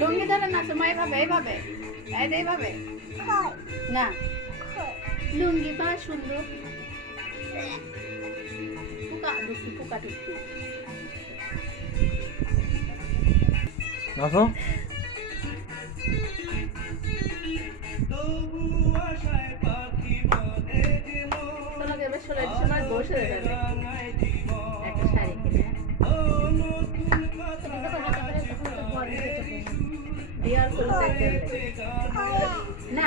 লুঙ্গি ধরে নাচো মা, এইভাবে এইভাবে এইভাবে না, লুঙ্গি পা সুন্দর পোকা ঢুকছি, পোকা ঢুকছি। নাচো। তোমাকে এবার 16 ডিসেম্বর বসে যাবে একটা শাড়ি কিনে বিয়ার করতে না